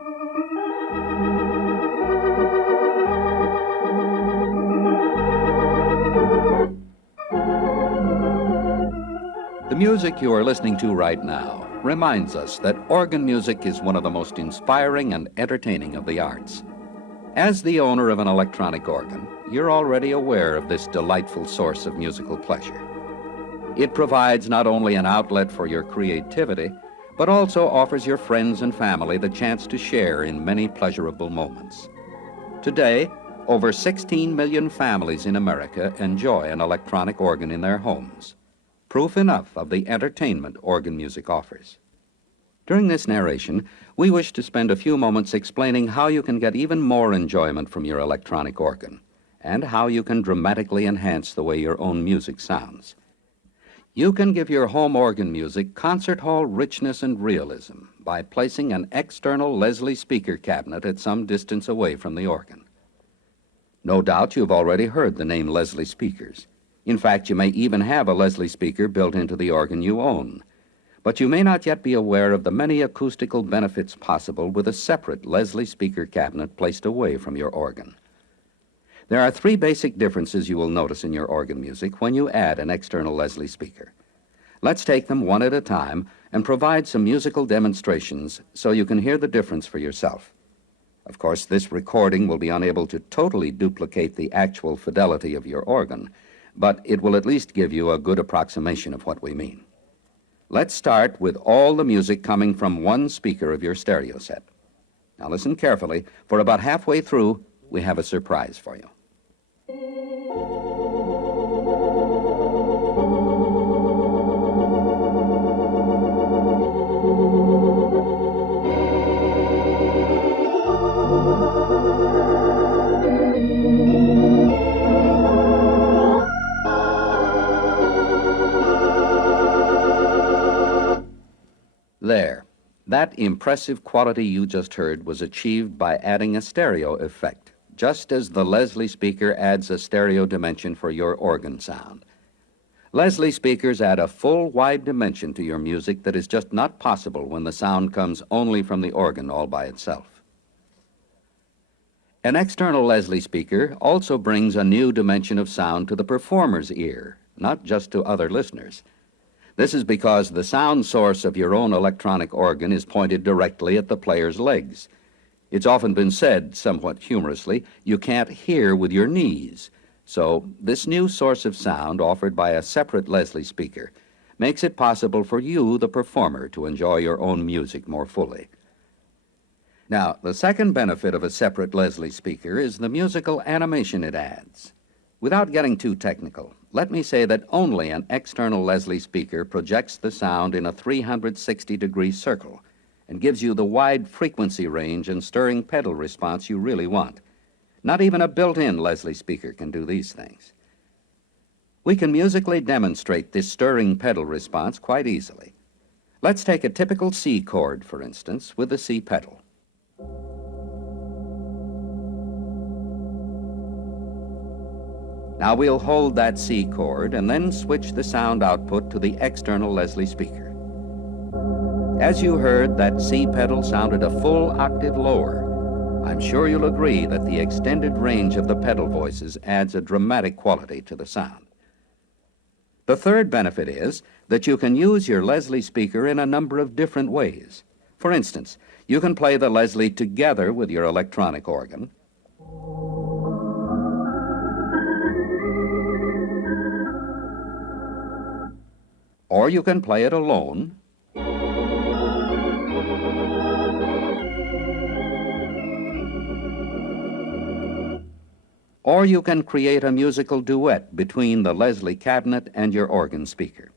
The music you are listening to right now reminds us that organ music is one of the most inspiring and entertaining of the arts. As the owner of an electronic organ, you're already aware of this delightful source of musical pleasure. It provides not only an outlet for your creativity, but also offers your friends and family the chance to share in many pleasurable moments. Today, over 16 million families in America enjoy an electronic organ in their homes. Proof enough of the entertainment organ music offers. During this narration, we wish to spend a few moments explaining how you can get even more enjoyment from your electronic organ, and how you can dramatically enhance the way your own music sounds. You can give your home organ music concert hall richness and realism by placing an external Leslie speaker cabinet at some distance away from the organ. No doubt you've already heard the name Leslie Speakers. In fact, you may even have a Leslie speaker built into the organ you own. But you may not yet be aware of the many acoustical benefits possible with a separate Leslie speaker cabinet placed away from your organ. There are three basic differences you will notice in your organ music when you add an external Leslie speaker. Let's take them one at a time and provide some musical demonstrations so you can hear the difference for yourself. Of course, this recording will be unable to totally duplicate the actual fidelity of your organ, but it will at least give you a good approximation of what we mean. Let's start with all the music coming from one speaker of your stereo set. Now listen carefully, for about halfway through, we have a surprise for you. There. That impressive quality you just heard was achieved by adding a stereo effect, just as the Leslie speaker adds a stereo dimension for your organ sound. Leslie speakers add a full wide dimension to your music that is just not possible when the sound comes only from the organ all by itself. An external Leslie speaker also brings a new dimension of sound to the performer's ear, not just to other listeners. This is because the sound source of your own electronic organ is pointed directly at the player's legs. It's often been said, somewhat humorously, you can't hear with your knees. So this new source of sound offered by a separate Leslie speaker makes it possible for you, the performer, to enjoy your own music more fully. Now, the second benefit of a separate Leslie speaker is the musical animation it adds. Without getting too technical, let me say that only an external Leslie speaker projects the sound in a 360-degree circle and gives you the wide frequency range and stirring pedal response you really want. Not even a built-in Leslie speaker can do these things. We can musically demonstrate this stirring pedal response quite easily. Let's take a typical C chord, for instance, with the C pedal. Now we'll hold that C chord and then switch the sound output to the external Leslie speaker. As you heard, that C pedal sounded a full octave lower. I'm sure you'll agree that the extended range of the pedal voices adds a dramatic quality to the sound. The third benefit is that you can use your Leslie speaker in a number of different ways. For instance, you can play the Leslie together with your electronic organ, or you can play it alone, or you can create a musical duet between the Leslie cabinet and your organ speaker.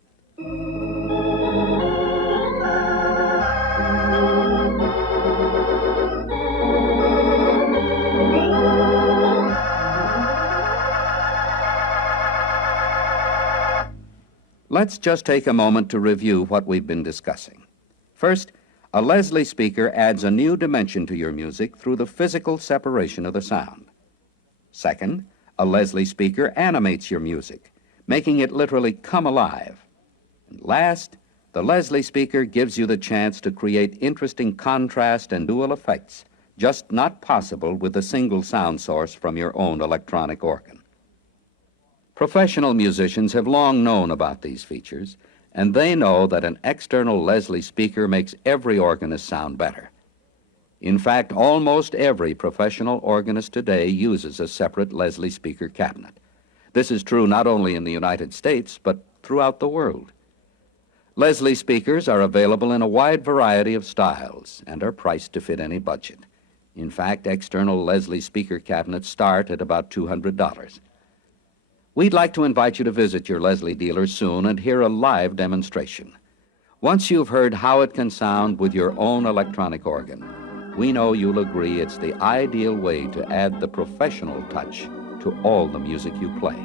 Let's just take a moment to review what we've been discussing. First, a Leslie speaker adds a new dimension to your music through the physical separation of the sound. Second, a Leslie speaker animates your music, making it literally come alive. And last, The Leslie speaker gives you the chance to create interesting contrast and dual effects, just not possible with a single sound source from your own electronic organ. Professional musicians have long known about these features, and they know that an external Leslie speaker makes every organist sound better. In fact, almost every professional organist today uses a separate Leslie speaker cabinet. This is true not only in the United States, but throughout the world. Leslie speakers are available in a wide variety of styles and are priced to fit any budget. In fact, external Leslie speaker cabinets start at about $200. We'd like to invite you to visit your Leslie dealer soon and hear a live demonstration. Once you've heard how it can sound with your own electronic organ, we know you'll agree it's the ideal way to add the professional touch to all the music you play.